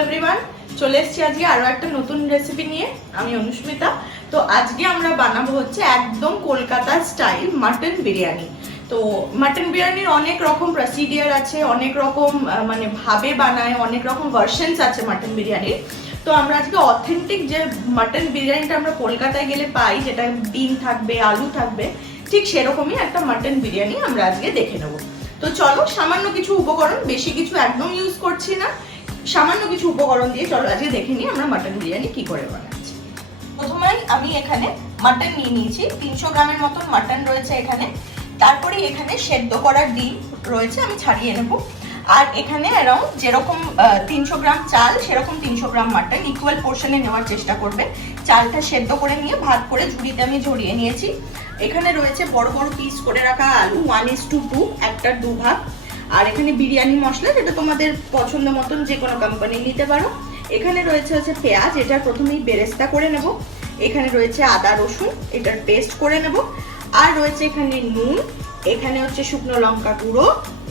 Everyone, চলে এসেছি আজকে আরো একটা নতুন রেসিপি নিয়ে। আমি অনুস্মিতা। তো আজকে আমরা বানাবো হচ্ছে একদম কলকাতা স্টাইল মাটন বিরিয়ানি। তো মাটন বিরিয়ানির অনেক রকম প্রসিডিয়ার আছে, অনেক রকম মানে ভাবে বানায়, অনেক রকম ভার্সনস আছে মাটন বিরিয়ানির। তো আমরা আজকে অথেন্টিক যে মাটন বিরিয়ানিটা আমরা কলকাতায় গেলে পাই, যেটা ডিম থাকবে, আলু থাকবে, ঠিক সেরকমই একটা মাটন বিরিয়ানি আমরা আজকে দেখে নেবো। তো চলো, সামান্য কিছু উপকরণ, বেশি কিছু একদম ইউজ করছি না, সামান্য কিছু উপকরণ দিয়ে চলো আজকে দেখে নিই আমরা মাটন বিরিয়ানি কি করে বানাচ্ছি। প্রথমেই আমি এখানে মাটন নিয়ে নিয়েছি, 300 গ্রামের মতন মাটন রয়েছে এখানে। তারপরে এখানে সেদ্ধ করার ডিম রয়েছে, আমি ছাড়িয়ে নেব। আর এখানে অ্যারাউন্ড যেরকম 300 গ্রাম চাল, সেরকম 300 গ্রাম মাটন ইকুয়াল পোর্শনে নেওয়ার চেষ্টা করবে। চালটা সেদ্ধ করে নিয়ে ভাত করে ঝুড়িতে আমি ঝরিয়ে নিয়েছি। এখানে রয়েছে বড় বড় পিস করে রাখা আলু 1:2, একটার 2 ভাগ। আর এখানে বিরিয়ানি মশলা, যেটা তোমাদের পছন্দ মতন যে কোনো কোম্পানি নিতে পারো। এখানে রয়েছে পেঁয়াজ, এটা প্রথমেই বেরেস্তা করে নেব। এখানে রয়েছে আদা রসুন, এটার পেস্ট করে নেব। আর রয়েছে এখানে নুন, এখানে হচ্ছে শুকনো লঙ্কা গুঁড়ো,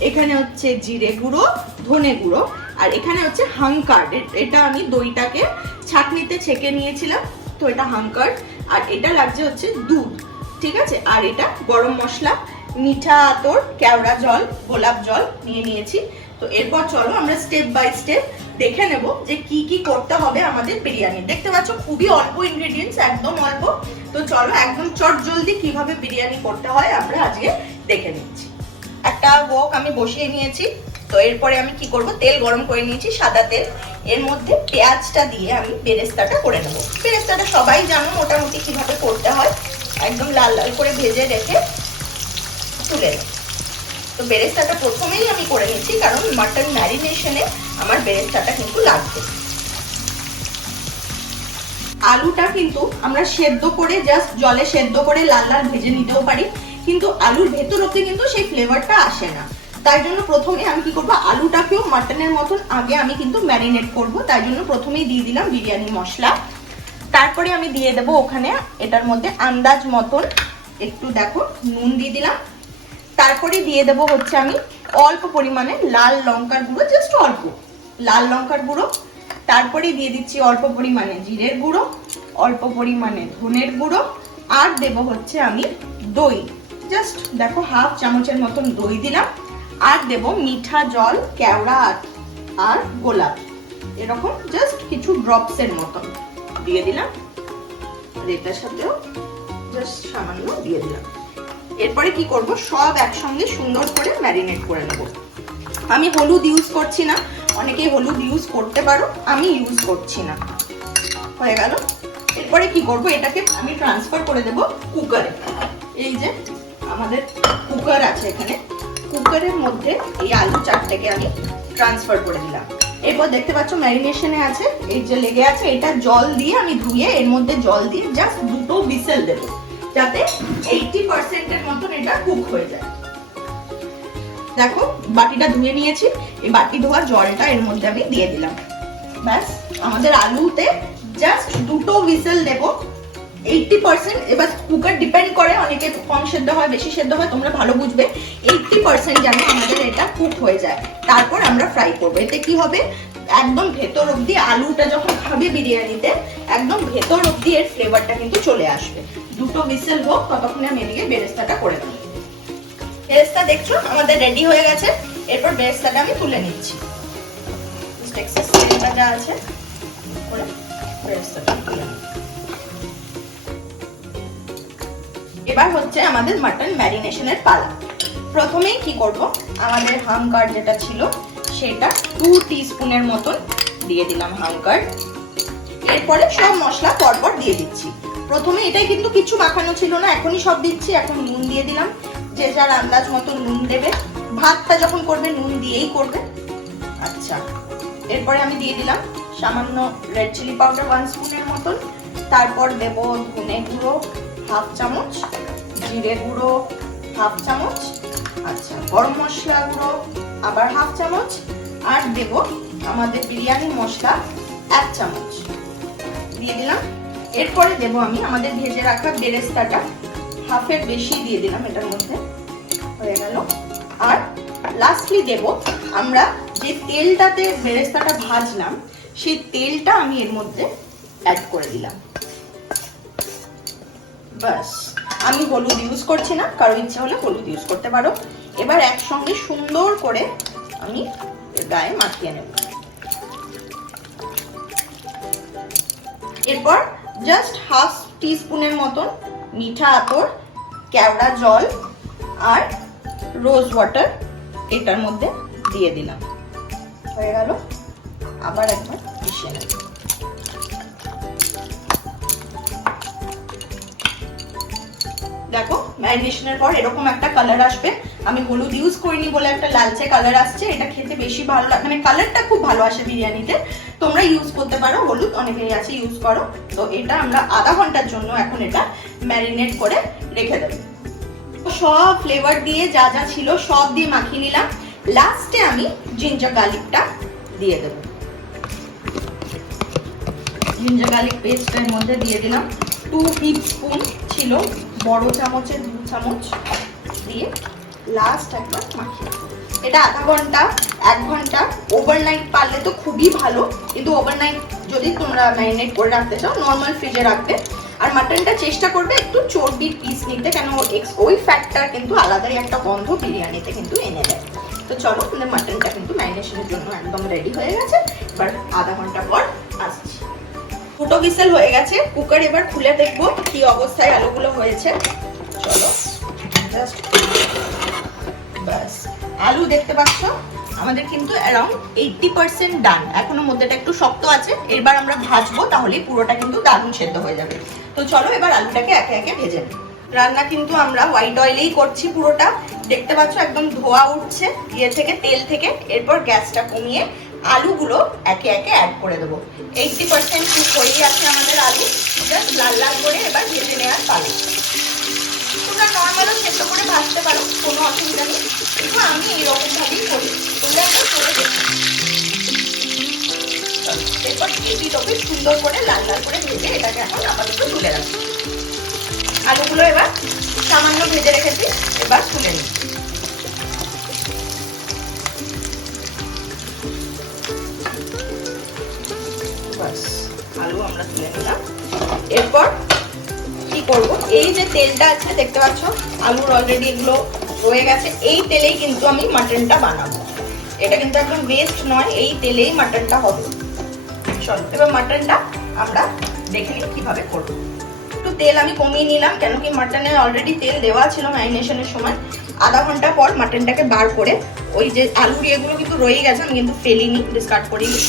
এখানে হচ্ছে জিরে গুঁড়ো, ধনে গুঁড়ো, আর এখানে হচ্ছে হাঙ্কার্ড। এটা আমি দইটাকে ছাঁকনিতে ছেঁকে নিয়েছিলাম, তো এটা হাঙ্কার্ড। আর এটা লাগছে হচ্ছে দুধ, ঠিক আছে। আর এটা গরম মশলা, মিঠা আতর, কেওড়া জল, গোলাপ জল নিয়ে নিয়েছি। তো এরপর চলো আমরা স্টেপ বাই স্টেপ দেখে নেব যে কি কি করতে হবে আমাদের বিরিয়ানি। দেখতে পাচ্ছ খুবই অল্প ইনগ্রেডিয়েন্টস, একদম অল্প। তো চলো একদম চট জলদি কিভাবে বিরিয়ানি করতে হয় আমরা আজকে দেখে নিচ্ছি। একটা ওয়াক আমি বসিয়ে নিয়েছি। তো এরপরে আমি কি করব, তেল গরম করে নিয়েছি, সাদা তেল। এর মধ্যে পেঁয়াজটা দিয়ে আমি বেরেস্তাটা করে নেব। বেরেস্তাটা সবাই জানো মোটামুটি কিভাবে করতে হয়, একদম লাল লাল করে ভেজে রেখে তুলে নেব। তো বেরেস্তাটা প্রথমেই আমি করে নিচ্ছি, কারণ মাটন ম্যারিনেশনে আমার বেরেস্তাটা কিন্তু লাগবে। আলুটা কিন্তু আমরা সেদ্ধ করে জাস্ট জলে সেদ্ধ করে লাল লাল ভেজে নিতেও পারি, কিন্তু আলুর ভেতর অব্দি কিন্তু সেই ফ্লেভারটা আসে না। তাই জন্য প্রথমে আমি কি করবো, আলুটাকেও মাটনের মতন আগে আমি কিন্তু ম্যারিনেট করব। তাই জন্য প্রথমেই দিয়ে দিলাম বিরিয়ানি মশলা। তারপরে আমি দিয়ে দেবো ওখানে এটার মধ্যে আন্দাজ মতন একটু দেখো নুন দিয়ে দিলাম। তারপরে দিয়ে দেবো হচ্ছে আমি অল্প পরিমাণে লাল লঙ্কার গুঁড়ো, জাস্ট অল্প লাল লঙ্কার গুঁড়ো। তারপরে দিয়ে দিচ্ছি অল্প পরিমাণে জিরের গুঁড়ো, অল্প পরিমাণে ধনের গুঁড়ো। আর দেবো হচ্ছে আমি দই, জাস্ট দেখো হাফ চামচের মতন দই দিলাম। আর দেবো মিঠা জল, কেওড়া আর গোলাপ, এরকম জাস্ট কিছু ড্রপসের মতন দিয়ে দিলাম। আর এটার সাথেও জাস্ট সামান্য দিয়ে দিলাম। এরপরে কি করব, সব একসঙ্গে সুন্দর করে ম্যারিনেট করে নেব। আমি হলুদ ইউজ করছি না, অনেকেই হলুদ ইউজ করতে পারো, আমি ইউজ করছি না। হয়ে গেল। এরপরে কি করব, এটাকে আমি ট্রান্সফার করে দেব কুকারে। এই যে আমাদের কুকার আছে এখানে, কুকারের মধ্যে এই আলু চারটাকে আমি ট্রান্সফার করে দিলাম। এরপর দেখতে পাচ্ছ ম্যারিনেশনে আছে, এই যে লেগে আছে, এটা জল দিয়ে আমি ধুয়ে এর মধ্যে জল দিয়ে জাস্ট 2টো হুইসেল দেবো, যাতে 80% এর মতন এটা কুক হয়ে যায়। দেখো বাটিটা ধুয়ে নিয়েছি, এই বাটি ধোয়া জলটা এর মধ্যে আমি দিয়ে দিলাম। ব্যাস, আমাদের আলুতে জাস্ট 2টো হুইসেল দেব, 80%। এবার কুকার ডিপেন্ড করে, অনেকে কম সেদ্ধ হয়, বেশি সেদ্ধ হয়, তোমরা ভালো বুঝবে। 80% যেন আমাদের এটা কুক হয়ে যায়, তারপর আমরা ফ্রাই করবো। এতে কি হবে, একদম ভেতর অব্দি আলুটা যখন খাবে বিরিয়ানিতে, একদম ভেতর অব্দি এর ফ্লেভারটা কিন্তু চলে আসবে। 2টো হুইসেল হোক, ততক্ষণে আমি এদিকে বেরেস্তাটা করে দেবো। বেরেস্তা দেখছো আমাদের রেডি হয়ে গেছে। এরপর বেরেস্তাটা আমি তুলে নিচ্ছি, এক্সেস তেলটা যা আছে করে বেরেস্তাটা তুলে নিচ্ছি। এবার হচ্ছে আমাদের মাটন ম্যারিনেশনের পালা। প্রথমেই কি করব, আমাদের হাঙ্কার্ড যেটা ছিল সেটা 2 টিস্পুনের মতন দিয়ে দিলাম হাঙ্কার্ড। এরপরে সব মশলা পরপর দিয়ে দিচ্ছি। প্রথমে এটাই কিন্তু কিছু মাখানো ছিল না, এখনই সব দিচ্ছি। এখন নুন দিয়ে দিলাম, যে যার আন্দাজ মতো নুন দেবে, ভাতটা যখন করবে নুন দিয়েই করবে। আচ্ছা, এরপরে আমি দিয়ে দিলাম সামান্য রেড চিলি পাউডার 1 স্পুনের মতন। তারপর দেব ধনে গুঁড়ো হাফ চামচ, জিরে গুঁড়ো হাফ চামচ, আচ্ছা গরম মশলা গুঁড়ো আবার হাফ চামচ, আর দেব আমাদের বিরিয়ানি মশলা 1 চামচ দিয়ে দিলাম। এরপরে দেব আমি আমাদের ভেজে রাখা বেরেস্তাটা, হাফের বেশি দিয়ে দিলাম এটার মধ্যে, হয়ে গেল। আর লাস্টলি দেব আমরা যে তেলটাতে বেরেস্তাটা ভাজলাম, সেই তেলটা আমি এর মধ্যে অ্যাড করে দিলাম। বাস, আমি হলুদ ইউজ করছি না, কারো ইচ্ছা হলে হলুদ ইউজ করতে পারো। এবার একসঙ্গে সুন্দর করে আমি এর গায়ে মাখিয়ে নেব। এরপর জাস্ট হাফ টিস্পুনের মতন মিঠা আতর, কেওড়া জল আর রোজ ওয়াটার এটার মধ্যে দিয়ে দিলাম। হয়ে গেল। আবার একবার মিশিয়ে নেব। দেখো ম্যারিনেশনের পর এরকম একটা কালার আসবে। আমি হলুদ ইউজ করিনি বলে একটা লালচে কালার আসছে। এটা খেতে বেশি ভালো লাগে, মানে কালারটা খুব ভালো আসে বিরিয়ানিতে। তোমরা ইউজ করতে পারো হলুদ, অনেকেই আছে ইউজ করো। তো এটা আমরা আধা ঘন্টার জন্য এখন এটা ম্যারিনেট করে রেখে দেব। সব ফ্লেভার দিয়ে যা যা ছিল সব দিয়ে মাখিয়ে নিলাম। লাস্টে আমি জিঞ্জার গার্লিকটা দিয়ে দেব। জিঞ্জার গার্লিক পেস্টের মধ্যে দিয়ে দিলাম 2 হিপ স্পুন ছিল, বড় চামচের 2 চামচ দিয়ে লাস্ট একবার মাখিয়ে। এটা আধা ঘন্টা 1 ঘন্টা ওভারনাইট পারলে তো খুবই ভালো, কিন্তু ওভারনাইট যদি তোমরা ম্যারিনেট করে রাখতে চাও নর্মাল ফ্রিজে রাখবে। আর মাটনটা চেষ্টা করবে একটু চর্বির পিস নিতে, কেন ওই ফ্যাটটা কিন্তু আলাদাই একটা গন্ধ বিরিয়ানিতে কিন্তু এনে দেয়। তো চলো, আমাদের মাটনটা কিন্তু ম্যারিনেশনের জন্য একদম রেডি হয়ে গেছে। এবার আধা ঘন্টা পর আসছি। দুটো হুইসেল হয়ে গেছে, কুকার এবার খুলে দেখবো কি অবস্থায় আলুগুলো হয়েছে। চলো জাস্ট, বাস আলু দেখতে পাচ্ছ আমাদের কিন্তু অ্যারাউন্ড 80% ডান। এখনো মধ্যেটা একটু শক্ত আছে, এবার আমরা ভাজবো, তাহলে পুরোটা কিন্তু দারুণ সেদ্ধ হয়ে যাবে। তো চলো এবার আলুটাকে একে একে ভেজে নিই। রান্না কিন্তু আমরা হোয়াইট অয়েলেই করছি পুরোটা। দেখতে পাচ্ছ একদম ধোয়া উঠছে ইয়ে থেকে, তেল থেকে। এরপর গ্যাসটা কমিয়ে আলুগুলো একে একে অ্যাড করে দেবো। 80% কুক হয়েই আছে আমাদের আলু, জাস্ট লাল লাল করে এবার ভেজে নেওয়ার পালা। তোমরা নর্মালও সেদ্ধ করে ভাজতে পারো, কোনো অসুবিধা নেই, কিন্তু আমি এইরকম ভাবেই করি। তোমরা একটা করে দেখো। এরপর এপিটোপি সুন্দর করে লাল লাল করে ভেজে এটাকে এখন আপাতত তুলে রাখবো। আলুগুলো এবার সামান্য ভেজে রেখেছি, এবার তুলে নিই। বাস, আলু আমরা তুলে নিলাম। এরপর কি করব, এই যে তেলটা আছে দেখতে পাচ্ছ আলুর অলরেডি এগুলো রয়ে গেছে, এই তেলেই কিন্তু আমি মাটনটা বানাবো। এটা কিন্তু একদম ওয়েস্ট নয়, এই তেলেই মাটনটা হবে। চলো এবার মাটনটা আমরা দেখে নিই কিভাবে করবো। একটু তেল আমি কমিয়ে নিলাম, কেন কি মাটনে অলরেডি তেল দেওয়া ছিল ম্যারিনেশনের সময়। আধা ঘন্টা পর মাটনটাকে বার করে ওই যে আলুর এগুলো কিন্তু রয়ে গেছে, আমি কিন্তু ফেলিনি, ডিসকার্ড করিনি।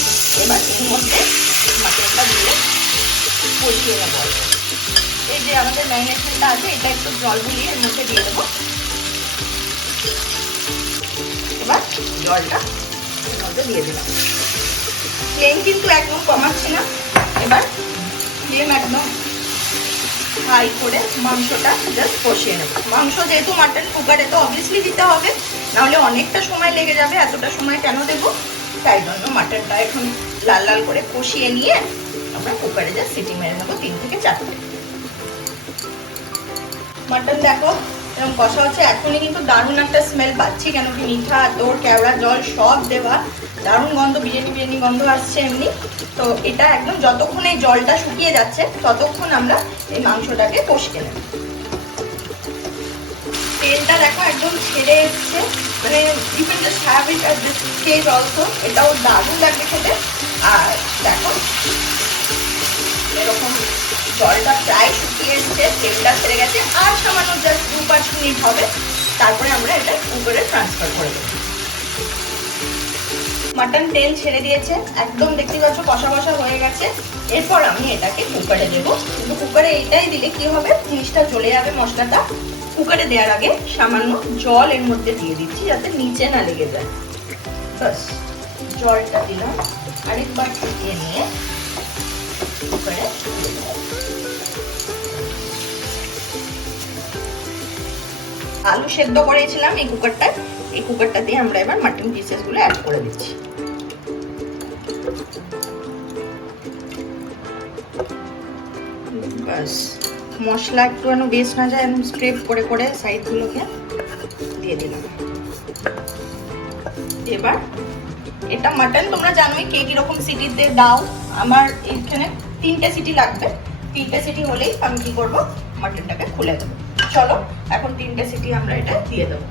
এবার এর মধ্যে মাটনটা দিয়ে কষিয়ে নেব। এই যে আমাদের ম্যারিনেশনটা আছে, এটা একটু জল বুলিয়ে এর মধ্যে দিয়ে দেবো। এবার জলটা এর মধ্যে দিয়ে দিলাম। ফ্লেম কিন্তু একদম কমাচ্ছি না, এবার ফ্লেম একদম হাই করে মাংসটা জাস্ট কষিয়ে নেব। মাংস যেহেতু মাটন কুকারে তো অবভিয়াসলি দিতে হবে, নাহলে অনেকটা সময় লেগে যাবে। এতটা সময় কেন দেবো, তাই জন্য মাটনটা এখন লাল লাল করে কষিয়ে নিয়ে আমরা কুকারে জাস্ট সিটি মেরে নেবো 3 থেকে 4টা। মাটন দেখো এরকম কষা হচ্ছে, এখনই কিন্তু দারুণ একটা স্মেল পাচ্ছি, কেন কি মিঠা আতর কেওড়া জল সব দেওয়া, দারুণ গন্ধ, বিরিয়ানি বিরিয়ানি গন্ধ আসছে এমনি। তো এটা একদম যতক্ষণ এই জলটা শুকিয়ে যাচ্ছে ততক্ষণ আমরা এই মাংসটাকে কষিয়ে নেব। তেলটা দেখো একদম ছেড়ে এসছে, মানে you can just have it at this stage also, এটাও দারুণ লাগবে খেতে। আর দেখো এরকম জলটা প্রায় শুকিয়ে এসছে, তেলটা ছেড়ে গেছে, আর সামান্য জাস্ট 2-5 মিনিট হবে, তারপরে আমরা এটা কুকারে ট্রান্সফার করে দেবো। মাটন তেল ছেড়ে দিয়েছে, একদম দেখতে পাচ্ছ কষা কষা হয়ে গেছে। এরপর আমি এটাকে কুকারে দেবো, কিন্তু কুকারে এইটাই দিলে কি হবে, জিনিসটা জ্বলে যাবে মশলাটা। কুকারে দেওয়ার আগে সামান্য জল এর মধ্যে দিয়ে দিচ্ছি, যাতে নিচে না লেগে যায়। বাস জলটা দিলাম, আরেকবার ফুটিয়ে নিয়ে কুকারে আলু সেদ্ধ করেছিলাম এই কুকারটায়, এই কুকারটা দিয়ে আমরা এবার মাটন পিসেস গুলো অ্যাড করে দিচ্ছি। বাস মশলা একটু যেন বেস্ট না যায়, একদম স্ক্রেপ করে করে সাইড গুলোকে দিয়ে দিলাম। এবার এটা মাটন তোমরা জানোই কে কিরকম সিটিতে দাও, আমার এখানে 3টে সিটি লাগবে। 3টে সিটি হলেই আমি কি করব, মাটনটাকে খুলে দেবো। চলো এখন 3টে সিটি আমরা এটা দিয়ে দেবো।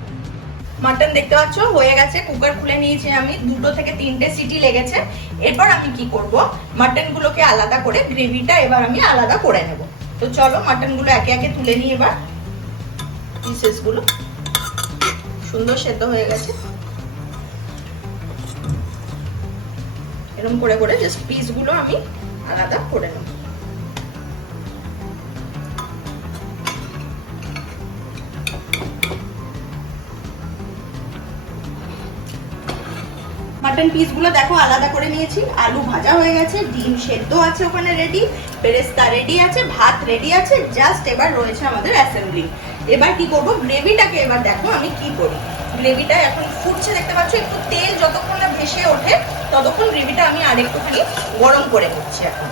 মাটন দেখতে পাচ্ছ হয়ে গেছে, কুকার খুলে নিয়েছি আমি, 2 থেকে 3টে সিটি লেগেছে। এরপর আমি কি করব, মাটন গুলোকে আলাদা করে গ্রেভিটা এবার আমি আলাদা করে নেব। তো চলো মাটন গুলো একে একে তুলে নিই। এবার পিসেস গুলো সুন্দর সেদ্ধ হয়ে গেছে, এরকম করে করে জাস্ট পিস গুলো আমি আলাদা করে নেব। মাটন পিস গুলো দেখো আলাদা করে নিয়েছি, আলু ভাজা হয়ে গেছে, ডিম সেদ্ধ আছে ওখানে রেডি, বেরেস্তা রেডি আছে, ভাত রেডি আছে, জাস্ট এবার রয়েছে আমাদের অ্যাসেম্বলি। এবার কি করব, গ্রেভিটাকে এবার দেখো আমি কি করি। গ্রেভিটা এখন ফুটছে দেখতে পাচ্ছ, একটু তেল যতক্ষণ না ভেসে ওঠে ততক্ষণ গ্রেভিটা আমি আরেকটুখানি গরম করে নিচ্ছি। এখন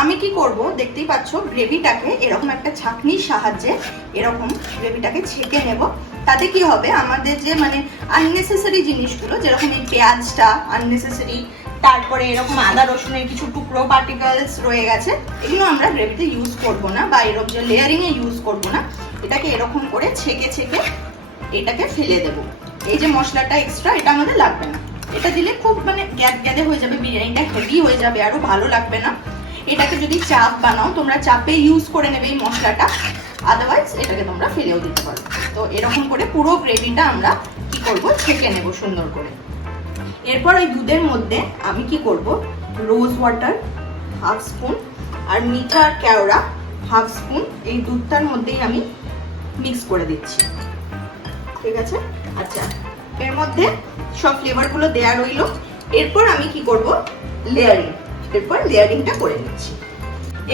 আমি কি করব, দেখতেই পাচ্ছ গ্রেভিটাকে এরকম একটা ছাঁকনির সাহায্যে এরকম গ্রেভিটাকে ছেঁকে নেব। তাতে কি হবে, আমাদের যে মানে আননেসেসারি জিনিসগুলো, যেরকম এই পেঁয়াজটা আননেসেসারি, তারপরে এরকম আদা রসুনের কিছু টুকরো পার্টিকেলস রয়ে গেছে, এগুলো আমরা গ্রেভিতে ইউজ করব না, বা এরকম যে লেয়ারিং এ ইউজ করব না। এটাকে এরকম করে ছেঁকে ছেঁকে এটাকে ফেলে দেব। এই যে মশলাটা এক্সট্রা, এটা আমাদের লাগবে না। এটা দিলে খুব মানে গ্যাদে হয়ে যাবে, বিরিয়ানিটা হেভি হয়ে যাবে, আরো ভালো লাগবে না। এটাকে যদি চাপ বানাও তোমরা চাপে ইউজ করে নেবে এই মশলাটা, আদারওয়াইজ এটাকে তোমরা ফেলেও দিতে পারো। তো এরকম করে পুরো গ্রেভিটা আমরা কি করব, ছেঁকে নেব সুন্দর করে। এরপর ওই দুধের মধ্যে আমি কি করব, রোজ ওয়াটার 1/2 স্পুন আর মিঠা কেওড়া 1/2 স্পুন এই দুধটার মধ্যেই আমি মিক্স করে দিচ্ছি। ঠিক আছে, আচ্ছা এর মধ্যে সব ফ্লেভারগুলো দেয়া রইলো। এরপর আমি কি করব, লেয়ারিংটা করে নিচ্ছি।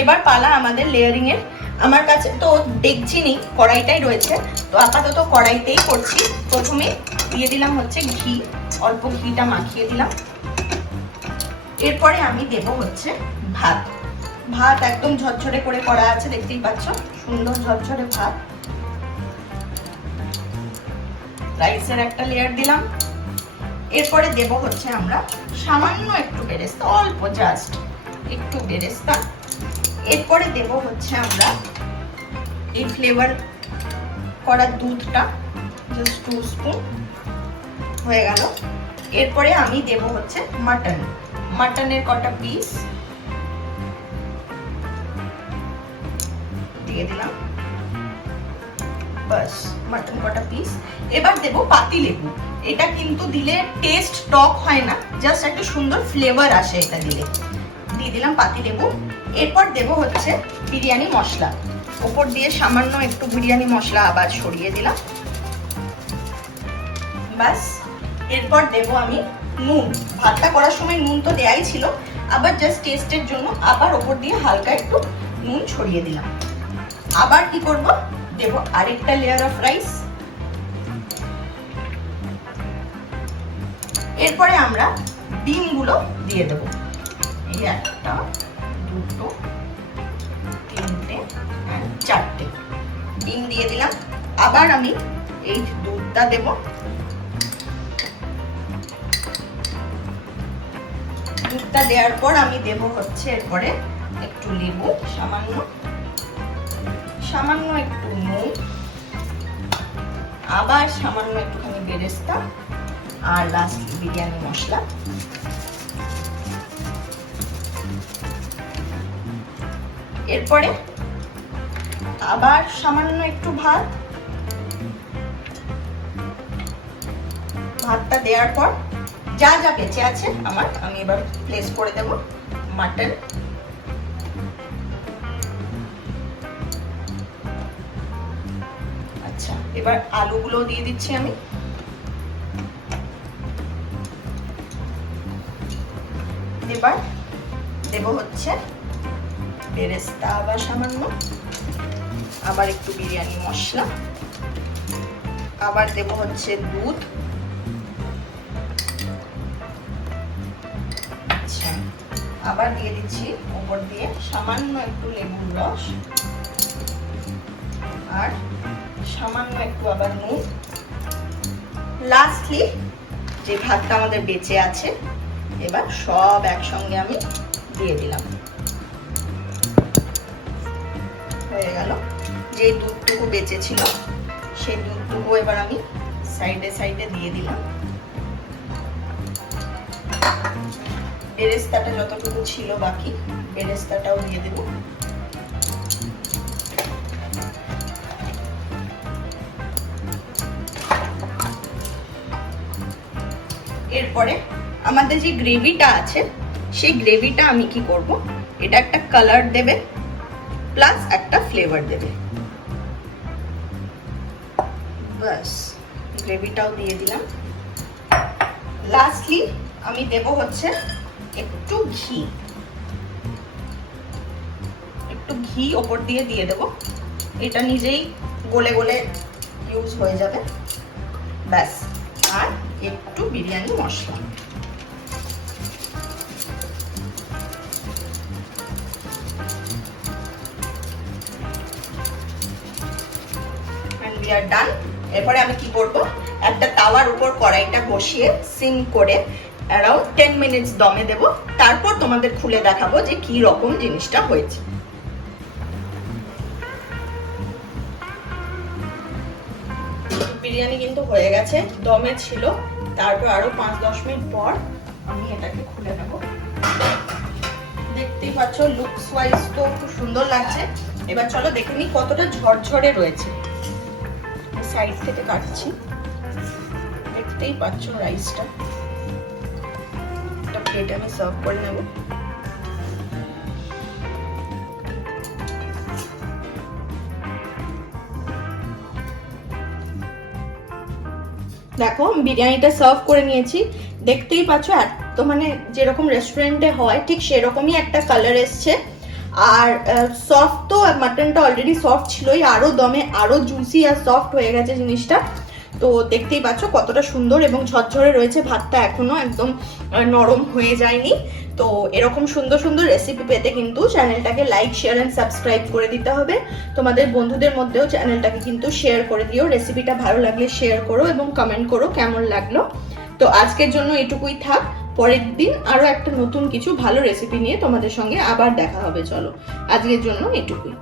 এবার পালা আমাদের লেয়ারিং এর। আমার কাছে তো দেখছি নি, কড়াইটাই রয়েছে, তো আপাতত কড়াইতেই করছি। প্রথমে দিয়ে দিলাম হচ্ছে ঘি, অল্প ঘিটা মাখিয়ে দিলাম। এরপরে আমি দেব হচ্ছে ভাত একদম ঝরঝরে করে করা আছে, দেখতেই পাচ্ছ সুন্দর ঝরঝরে ভাত। রাইসের একটা লেয়ার দিলাম। এরপরে দেব হচ্ছে আমরা সামান্য একটু বেরেস্তা, অল্প জাস্ট একটু বেরেস্তা। এরপরে দেব হচ্ছে আমরা এই ফ্লেভার করা দুধটা, জাস্ট 2 স্পুন হয়ে গেল। এরপরে আমি দেব হচ্ছে মাটনের কটা পিস দিয়ে দিলাম, বাস মাটন কটা পিস। এবার দেব পাতি লেবু, এটা কিন্তু দিলে টেস্ট টক হয় না, জাস্ট একটা সুন্দর ফ্লেভার আসে এটা দিলে। দিয়ে দিলাম পাতি লেবু। এরপর দেব হচ্ছে বিরিয়ানি মশলা, উপর দিয়ে সামান্য একটু বিরিয়ানি মশলা আবার ছড়িয়ে দিলাম, বাস। এরপর দেব আমি নুন, ভাতটা করার সময় নুন তো দেয়াই ছিল, আবার জাস্ট টেস্টের জন্য আবার উপর দিয়ে হালকা একটু নুন ছড়িয়ে দিলাম। আবার কি করব, দেব আরেকটা লেয়ার অফ রাইস। এরপরে আমরা ডিমগুলো দিয়ে দেব, এই 1টা 2টো 3টে 4টে ডিম দিয়ে দিলাম। আবার আমি এই দুধটা দেব, দুধটা দেওয়ার পর আমি দেব হচ্ছে এরপরে একটু লেবু, সামান্য একটু নুন, আবার সামান্য একটুখানি বেরেস্তা, আর লাস্ট বিরিয়ানি মশলা। এরপরে আবার সামান্য একটু ভাতটা দেওয়ার পর যা যা বেঁচে আছে আমি এবার প্লেস করে দেব মাটন। আচ্ছা এবার আলুগুলো দিয়ে দিচ্ছি আমি। এবার দেব হচ্ছে বেরেস্তা, আবার সামান্য, আবার একটু বিরিয়ানি মশলা, আবার দেব হচ্ছে দুধ, আচ্ছা আবার দিয়ে দিচ্ছি উপর দিয়ে সামান্য একটু লেবুর রস, আর সামান্য একটু আবার নুন। লাস্টলি যে ভাতটা আমাদের বেঁচে আছে এবার সব একসঙ্গে আমি দিয়ে দিলাম। হয়ে গেল। যে দুধটুকু বেঁচে ছিল সেই দুধটুকু এবার আমি সাইডে সাইডে দিয়ে দিলাম। বেরেস্তাটা যতটুকু ছিল বাকি বেরেস্তাটাও দিয়ে দেব। এরপরে আমাদের যে গ্রেভিটা আছে সেই গ্রেভিটা আমি কি করব, এটা একটা কালার দেবে প্লাস একটা ফ্লেভার দেবে। বাস গ্রেভিটাও দিয়ে দিলাম। লাস্টলি আমি দেব হচ্ছে একটু ঘি, একটু ঘি ওপর দিয়ে দেব। এটা নিজেই গলে গলে ইউজ হয়ে যাবে। ব্যাস, আর একটু বিরিয়ানি মশলা। we are done। এরপরে আমি কি করব, একটা তাওয়ার উপর কড়াইটা বসিয়ে সিম করে অ্যারাউন্ড 10 মিনিটস দমে দেব। তারপর তোমাদের খুলে দেখাবো যে কি রকম জিনিসটা হয়েছে। বিরিয়ানি কিন্তু হয়ে গেছে, দমে ছিল। তারপর আরো 5-10 মিনিট পর আমি এটাকে খুলে নেব। দেখতেই পাচ্ছ লুকস ওয়াইজ তো খুব সুন্দর লাগছে। এবার চলো দেখে নিই কতটা ঝরঝরে রয়েছে। সাইড থেকে কাটছি, দেখতেই পাচ্ছ রাইসটা। একটা প্লেটে আমি সার্ভ করে নেব। দেখো বিরিয়ানিটা সার্ভ করে নিয়েছি, দেখতেই পাচ্ছ এত মানে যেরকম রেস্টুরেন্টে হয় ঠিক সেরকমই একটা কালার এসছে। আর সফট তো মাটনটা অলরেডি সফট ছিলই, আরো দমে আরো জুসি আর সফট হয়ে গেছে জিনিসটা। তো দেখতেই পাচ্ছ কতটা সুন্দর এবং ঝরঝরে রয়েছে। ভাতটা এখনো একদম নরম হয়ে যায়নি। তো এরকম সুন্দর সুন্দর রেসিপি পেতে কিন্তু চ্যানেলটাকে লাইক, শেয়ার এন্ড সাবস্ক্রাইব করে দিতে হবে। তোমাদের বন্ধুদের মধ্যেও চ্যানেলটাকে কিন্তু শেয়ার করে দিও। রেসিপিটা ভালো লাগলে শেয়ার করো এবং কমেন্ট করো কেমন লাগলো। তো আজকের জন্য এটুকুই থাক। পরের দিন আরো একটা নতুন কিছু ভালো রেসিপি নিয়ে তোমাদের সঙ্গে আবার দেখা হবে। চলো আজকের জন্য এটুকুই।